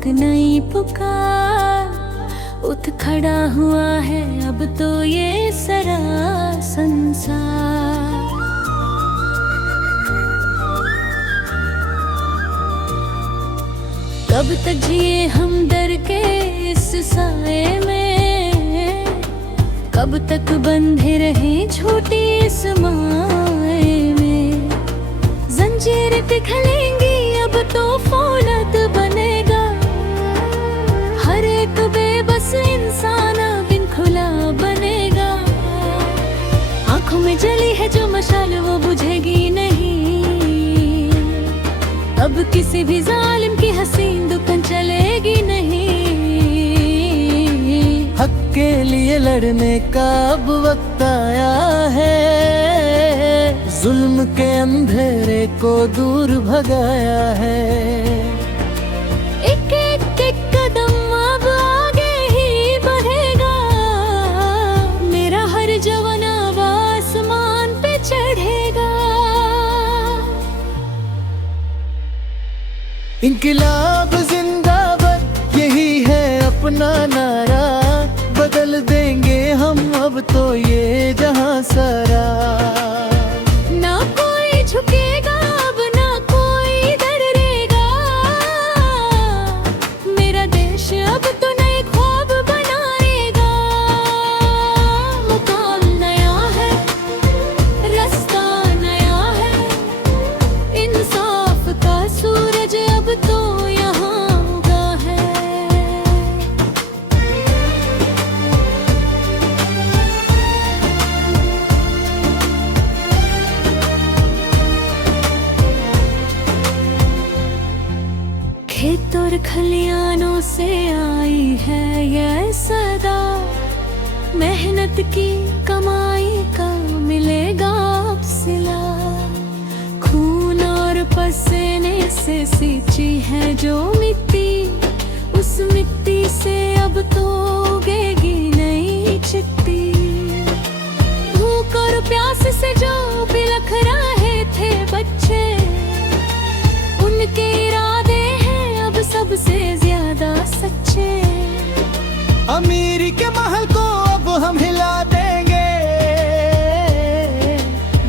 एक नई पुकार उठ खड़ा हुआ है अब तो ये सारा संसार। कब तक जिए हम डर के इस साए में, कब तक बंधे रहे छोटी इस माए में। जंजीर पिघलेंगी अब तो फौलत बनेगा, हर एक बेबस इंसान बिन खुला बनेगा। आंखों में जली है जो मशाल वो बुझेगी नहीं, अब किसी भी जालिम की हसीन दुकान चलेगी नहीं। हक के लिए लड़ने का अब वक्त आया है, जुल्म के अंधेरे को दूर भगाया है। एक एक एक कदम अब आगे ही बढ़ेगा, मेरा हर जवान अब आसमान पे चढ़ेगा। इंकलाब जिंदाबाद यही है अपना नारा, बदल देंगे हम अब तो ये जहां सारा। ना कोई झुकेगा अब ना कोई डरेगा, मेरा देश अब तो नए ख्वाब बनाएगा। मुकाम नया है, रास्ता नया है, इंसाफ का सूरज अब तो यहाँ उगा है। खेत और खलियानों से आई है ये सदा, मेहनत की कमाई का मिलेगा अब सिला। खून और पसीने से सींची है जो मिट्टी, उस मिट्टी से अब तो उगेगी नई चिट्टी। भूख और प्यास से जो बिलख रहे थे बच्चे, उनके इरादे हैं अब सबसे ज्यादा सच्चे। अमीरी के महल को अब हम हिला देंगे,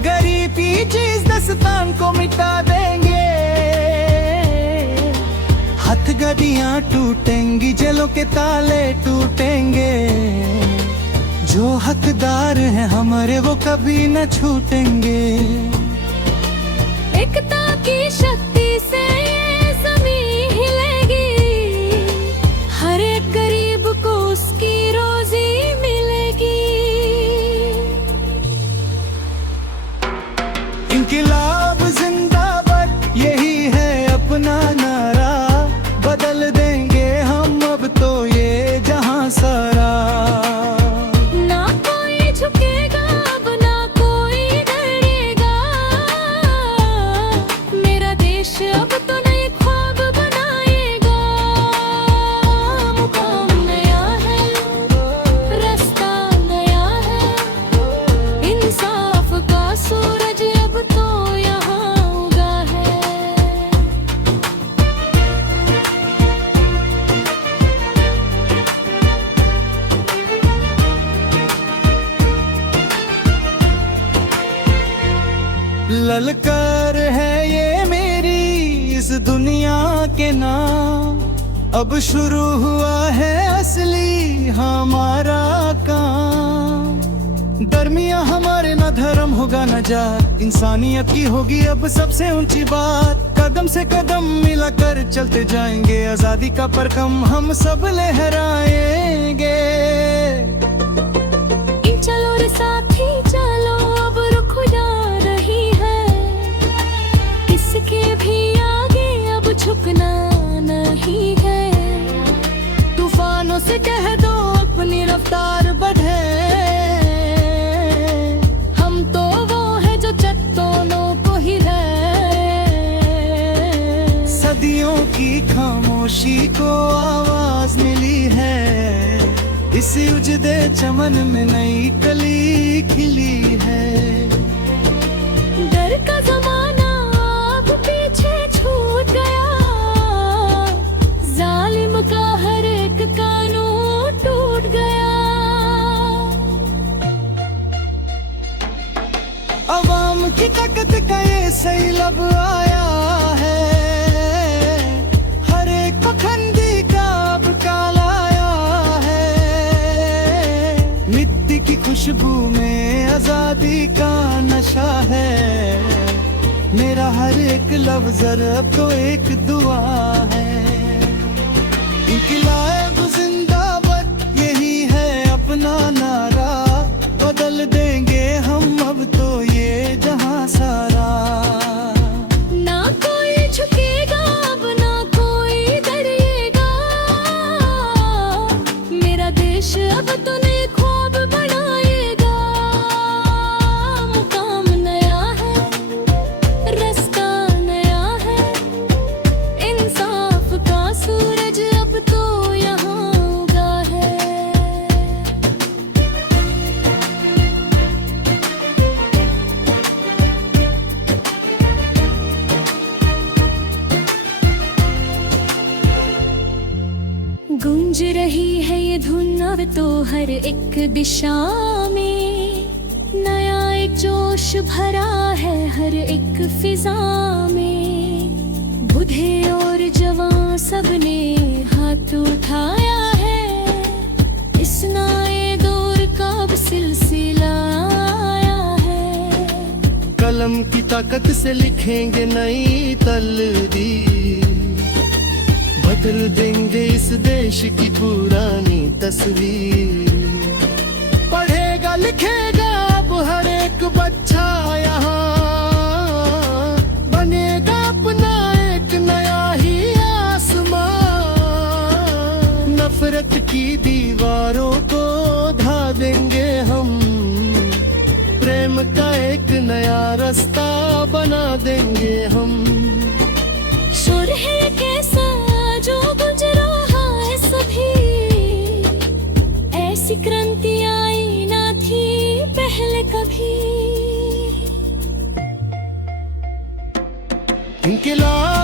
गरीबी चीज दस्तान को मिटा देंगे। हथकड़ियां टूटेंगी, जेलों के ताले टूटेंगे। जो हकदार हैं हमारे वो कभी न छूटेंगे। एकता की शक्ति से ये ज़मीं हिलेगी, हर एक गरीब को उसकी रोजी मिलेगी। इंकलाब जिंदाबाद यही है अपना नारा, बदल देंगे हम अब तो ये जहां सारा। ना कोई झुकेगा अब ना कोई डरेगा, मेरा देश अब तो नए ख्वाब बनाएगा। मुकाम नया है, रास्ता नया है, इंसाफ का सूरज अब तो यहाँ उगा है। ललकार है ये मेरी इस दुनिया के नाम, अब शुरू हुआ है असली हमारा काम। दरमिया हमारे न धर्म होगा न जात, इंसानियत की होगी अब सबसे ऊंची बात। कदम से कदम मिलाकर चलते जाएंगे, आजादी का परचम हम सब लहराएंगे। चलो रे साथी चलो, अब रुक जा रही है, किसके भी आगे अब झुकना नहीं है। तूफानों से कह दो अपनी रफ्तार बढ़े, हम तो वो है जो चट्टानों को हिले। सदियों की खामोशी को आवाज मिली है, इस उजदे चमन में नई कली खिली है। डर का जमाना अब पीछे छूट गया, जालिम का हर एक कानून टूट गया। अवाम की ताकत का ये सही लब आया है, हर एक पखंडी का अब काला आया है। मिट्टी की खुशबू में आजादी का नशा है, मेरा हर एक लफ्ज़ अब तो एक दुआ है। इंक़िलाब जिंदाबाद यही है अपना नारा, बदल देंगे हम अब तो ये जहां सारा। ना कोई झुकेगा अब ना कोई डरेगा, मेरा देश अब तो नए ख्वाब बनाएगा। मुकाम नया है, रास्ता नया है, इंसाफ का सूरज अब तो यहाँ उगा है। गूंज रही है ये धुन अब तो हर एक दिशा में, नया एक जोश भरा है हर एक फिजा में। बूढ़े और जवान सबने हाथ उठाया है, इस नए दौर का अब सिलसिला आया है। कलम की ताकत से लिखेंगे नई तलदीर, बदल देंगे इस देश की पुरानी तस्वीर। पढ़ेगा लिखेगा अब हर एक बच्चा यहाँ, बनेगा अपना एक नया ही आसमां। नफरत की दीवारों को ढा देंगे हम, प्रेम का एक नया रास्ता बना देंगे हम। शोर है कैसा जो गुंज रहा है सभी, ऐसी क्रांति आई ना थी पहले कभी। इंक़िलाब